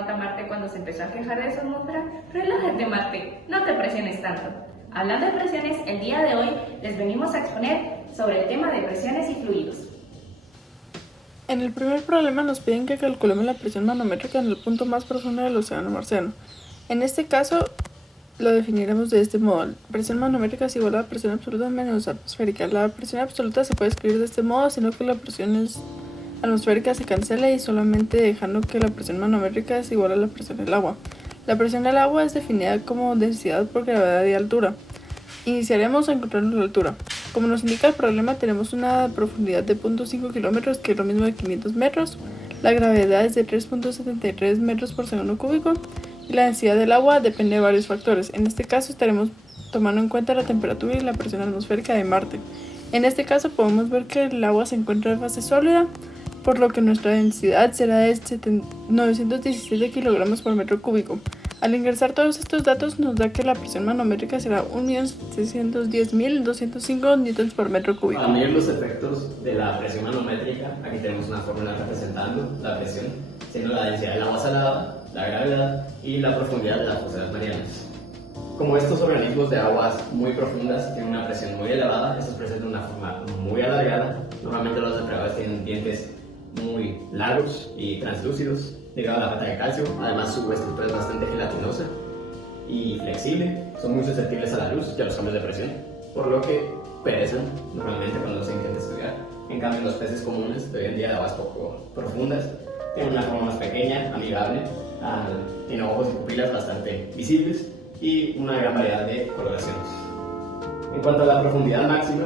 astronauta Marte cuando se empezó a quejar de su atmósfera? Relájate, Marte, no te presiones tanto. Hablando de presiones, el día de hoy les venimos a exponer sobre el tema de presiones y fluidos. En el primer problema nos piden que calculemos la presión manométrica en el punto más profundo del océano marciano. En este caso, lo definiremos de este modo. La presión manométrica es igual a la presión absoluta menos atmosférica. La presión absoluta se puede escribir de este modo, sino que la presión atmosférica se cancela y solamente dejando que la presión manométrica es igual a la presión del agua. La presión del agua es definida como densidad por gravedad y altura. Iniciaremos encontrando la altura. Como nos indica el problema, tenemos una profundidad de 0.5 kilómetros, que es lo mismo de 500 metros. La gravedad es de 3.73 metros por segundo cúbico. Y la densidad del agua depende de varios factores. En este caso estaremos tomando en cuenta la temperatura y la presión atmosférica de Marte. En este caso podemos ver que el agua se encuentra en fase sólida, por lo que nuestra densidad será de 917 kilogramos por metro cúbico. Al ingresar todos estos datos nos da que la presión manométrica será 1.610.205 newtons por metro cúbico. Para medir los efectos de la presión manométrica, aquí tenemos una fórmula representando la presión, siendo la densidad del agua salada, la gravedad y la profundidad de las fosas marianas. Como estos organismos de aguas muy profundas tienen una presión muy elevada, estos presentan una forma muy alargada. Normalmente los depredadores tienen dientes muy largos y translúcidos debido a la falta de calcio. Además, su estructura es bastante gelatinosa y flexible, son muy susceptibles a la luz y a los cambios de presión, por lo que perecen normalmente cuando se intenta estudiar. En cambio, los peces comunes de hoy en día de aguas poco profundas tienen una forma más pequeña, amigable, tiene ojos y pupilas bastante visibles y una gran variedad de coloraciones. En cuanto a la profundidad máxima,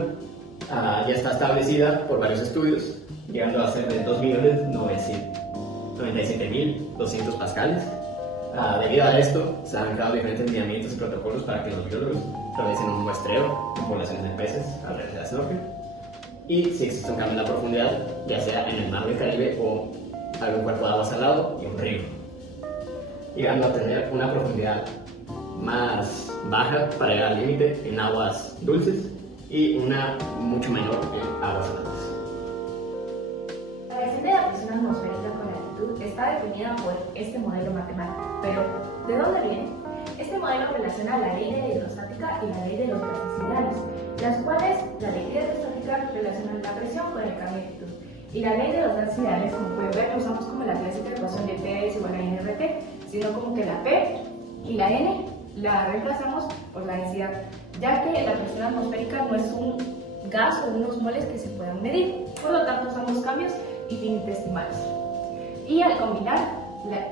ya está establecida por varios estudios, llegando a ser de 2.097.200 pascales. Debido a esto, se han creado diferentes lineamientos y protocolos para que los biólogos realicen un muestreo en poblaciones de peces alrededor de la snorkel. Y si existe un cambio en la profundidad, ya sea en el mar del Caribe o algún cuerpo de agua salado y un río, llegando a tener una profundidad más baja para llegar al límite en aguas dulces y una mucho menor en aguas saladas. La relación de la presión atmosférica con la altitud está definida por este modelo matemático. Pero, ¿de dónde viene? Este modelo relaciona la ley de la hidrostática y la ley de los gases ideales, las cuales la ley de hidrostática relaciona la presión con el cambio de altitud. Y la ley de los gases ideales, como pueden ver, no usamos como la clásica ecuación de P es igual a nRT, sino como que la P y la N la reemplazamos por la densidad, ya que la presión atmosférica no es un gas o unos moles que se puedan medir, por lo tanto usamos cambios infinitesimales. Y al combinar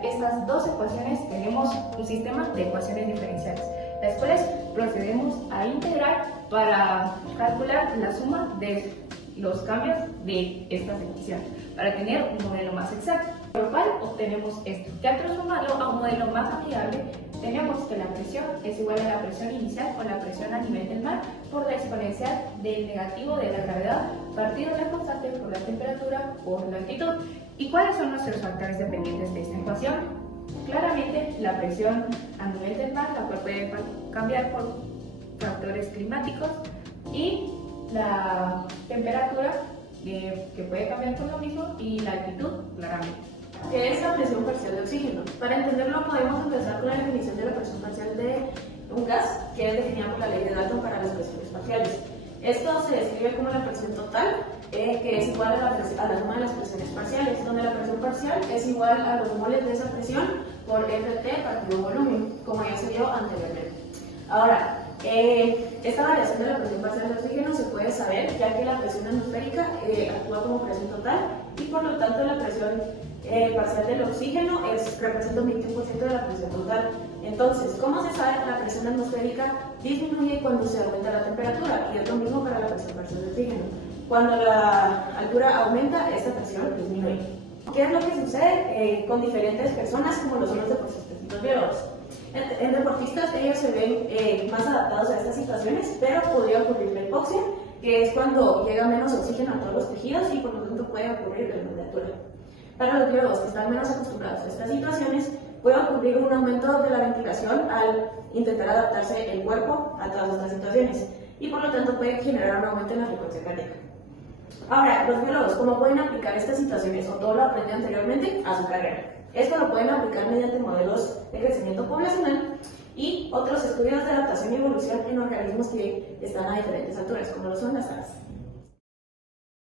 estas dos ecuaciones tenemos un sistema de ecuaciones diferenciales, las cuales procedemos a integrar para calcular la suma de los cambios de estas ecuaciones para tener un modelo más exacto, por lo cual obtenemos esto. Ya transformado a un modelo más amigable, tenemos que la presión es igual a la presión inicial con la presión a nivel del mar por la exponencial del negativo de la gravedad partido la constante por la temperatura por la altitud. ¿Y cuáles son nuestros factores dependientes de esta ecuación? Claramente la presión a nivel del mar, la cual puede cambiar por factores climáticos, y la temperatura que puede cambiar por lo mismo, y la altitud claramente. ¿Qué es la presión parcial de oxígeno? Para entenderlo podemos empezar con la definición de la presión parcial de un gas, que es definida por la ley de Dalton para las presiones parciales. Esto se describe como la presión total, que es igual a la suma de las presiones parciales, donde la presión parcial es igual a los moles de esa presión por RT partido volumen, como ya se vio anteriormente. Ahora, esta variación de la presión parcial de oxígeno se puede saber ya que la presión atmosférica actúa como presión total y por lo tanto la presión parcial del oxígeno representa un 21% de la presión total. Entonces, ¿cómo se sabe que la presión atmosférica disminuye cuando se aumenta la temperatura? Y es lo mismo para la presión parcial de oxígeno. Cuando la altura aumenta, esta presión disminuye. ¿Qué es lo que sucede con diferentes personas como lo son los deportistas y los biólogos? En deportistas ellos se ven más adaptados a estas situaciones, pero podría ocurrir la hipoxia, que es cuando llega menos oxígeno a todos los tejidos y por lo tanto puede ocurrir la temperatura. Para los biólogos que están menos acostumbrados a estas situaciones, puede ocurrir un aumento de la ventilación al intentar adaptarse el cuerpo a todas estas situaciones y por lo tanto puede generar un aumento en la frecuencia cardíaca. Ahora, los biólogos, ¿cómo pueden aplicar estas situaciones o todo lo aprendido anteriormente a su carrera? Esto lo pueden aplicar mediante modelos de crecimiento poblacional y otros estudios de adaptación y evolución en organismos que están a diferentes alturas, como lo son las aves.